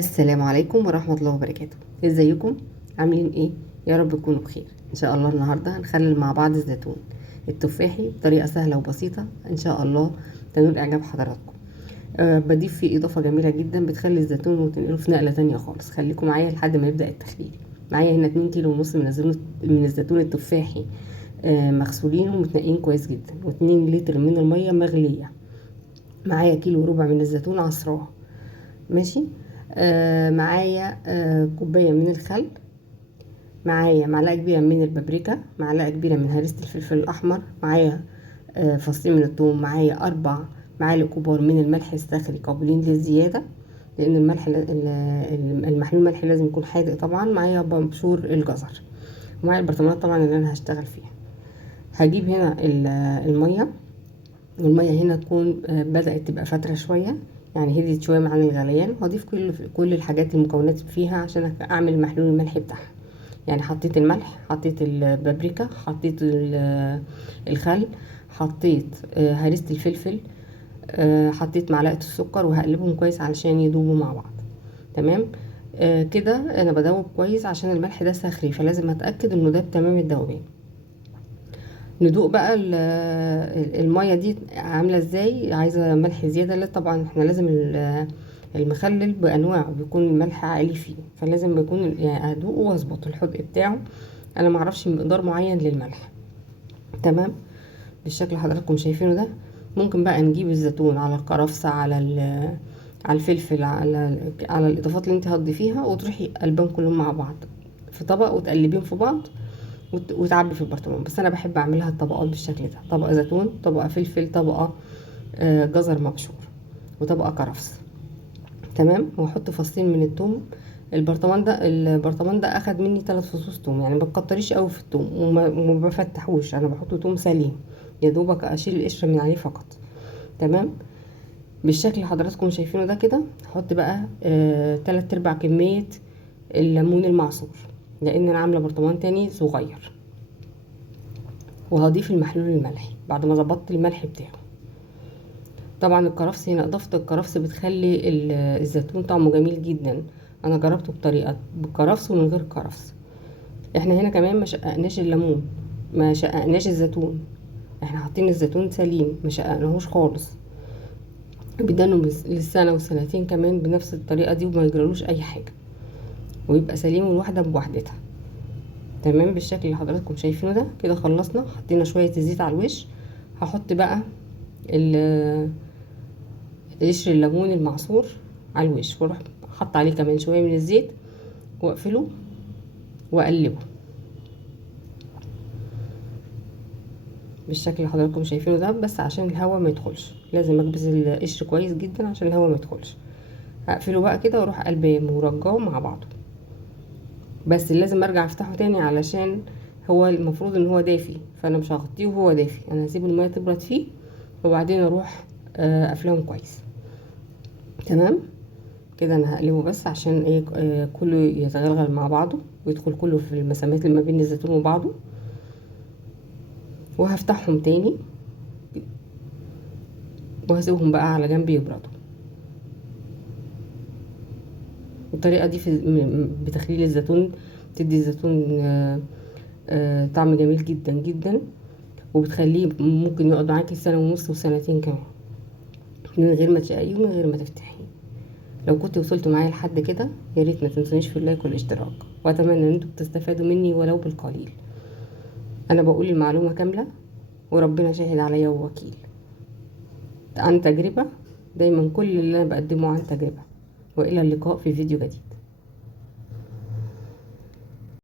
السلام عليكم ورحمة الله وبركاته. ازيكم؟ عاملين ايه؟ يا رب تكونوا بخير. ان شاء الله النهاردة هنخلل مع بعض الزيتون التفاحي بطريقة سهلة وبسيطة ان شاء الله تنول اعجاب حضراتكم. بضيف فيه اضافة جميلة جدا بتخلي الزيتون وتنقله في نقلة تانية خالص. خليكم معايا لحد ما يبدأ التخليل. معايا هنا 2 كيلو ونص من الزيتون التفاحي، مغسولين ومتنقين كويس جدا، و2 لتر من المية مغلية. معايا كيلو وربع من الزيتون عصراه. ماشي. معايا كوباية من الخل، معايا معلقة كبيرة من البابريكا، معلقة كبيرة من هريسة الفلفل الأحمر، معايا فصين من الثوم، معايا 4 معالق كبار من الملح الساخن قابلين للزيادة، لأن المحلول الملح لازم يكون حادق طبعا. معايا بنشور الجزر، ومعايا البرطمانات طبعا اللي أنا هشتغل فيها. هجيب هنا المية، والمية هنا تكون بدأت تبقى فترة شوية، يعني هديت شوية مع الغليان. وهضيف كل الحاجات المكونات فيها عشان اعمل المحلول الملحي بتاعها. يعني حطيت الملح، حطيت البابريكا، حطيت الخل، حطيت هريسة الفلفل، حطيت معلقة السكر، وهقلبهم كويس علشان يدوبوا مع بعض. تمام. كده انا بدوب كويس عشان الملح ده صخري، فلازم اتأكد انه ده بتمام الذوبان. ندوق بقى المية دي عاملة ازاي. عايزة ملح زيادة؟ لا طبعا، احنا لازم المخلل بانواعه بيكون الملح عالي فيه، فلازم بيكون يعني ادوقه واظبط الحدق بتاعه. انا معرفش مقدار معين للملح. تمام. بالشكل اللي حضراتكم شايفينه ده. ممكن بقى نجيب الزيتون على الكرفسة، على الفلفل، على الاضافات اللي انت هتضيفيها، وتروحي قلبهم كلهم مع بعض في طبق وتقلبيهم في بعض وتعبي في البرطمان. بس انا بحب اعملها الطبقات بالشكل ده: طبقه زيتون، طبقه فلفل، طبقه جزر مبشور، وطبقه كرفس. تمام. واحط فصين من الثوم. البرطمان ده اخد مني 3 فصوص ثوم، يعني ما تكتريش قوي في الثوم، وما بفتحوش، انا بحط ثوم سليم يا دوبك اشيل القشره من عليه فقط. تمام. بالشكل اللي حضراتكم شايفينه ده كده. هحط بقى 3/4 كميه الليمون المعصور، لان انا عامله برطمان تاني صغير. وهضيف المحلول الملحي بعد ما ظبطت الملح بتاعه. طبعا الكرفس هنا، اضافه الكرفس بتخلي الزيتون طعمه جميل جدا. انا جربته بطريقه بالكرفس ومن غير كرفس. احنا هنا كمان ما شققناش الليمون، ما شققناش الزيتون، احنا حاطين الزيتون سليم ما شققناهوش خالص. بدانه للسنه والسنتين كمان بنفس الطريقه دي، وما يجرالوش اي حاجه، ويبقى سليم الواحده بوحدتها. تمام. بالشكل اللي حضراتكم شايفينه ده كده. خلصنا، حطينا شويه الزيت على الوش. هحط بقى قشر الليمون المعصور على الوش، واروح حط عليه كمان شويه من الزيت، واقفله واقلبه بالشكل اللي حضراتكم شايفينه ده. بس عشان الهواء ما يدخلش، لازم اكبس القشر كويس جدا عشان الهواء ما يدخلش. هقفله بقى كده واروح قلباه ورجاه مع بعضه. بس لازم ارجع افتحه تاني علشان هو المفروض ان هو دافي، فانا مش هغطيه وهو دافي، انا هسيب الميه تبرد فيه وبعدين اروح قافلاهم كويس. تمام. كده انا هقلبه بس عشان ايه، كله يتغلغل مع بعضه ويدخل كله في المسامات اللي ما بين الزيتون وبعضه. وهفتحهم تاني وهسيبهم بقى على جنب يبردوا. الطريقه دي بتخليل الزيتون بتدي الزيتون طعم جميل جدا جدا، وبتخليه ممكن يقعد معاكي سنه ونص وسنتين كمان من غير ما تشقيه ومن غير ما تفتحيه. لو كنت وصلتوا معايا لحد كده، يا ريت ما تنسونيش في اللايك والاشتراك، واتمنى ان انتوا تستفادوا مني ولو بالقليل. انا بقول المعلومه كامله، وربنا شاهد عليا ووكيل، عن تجربه. دايما كل اللي انا بقدمه عن تجربه. والى اللقاء في فيديو جديد.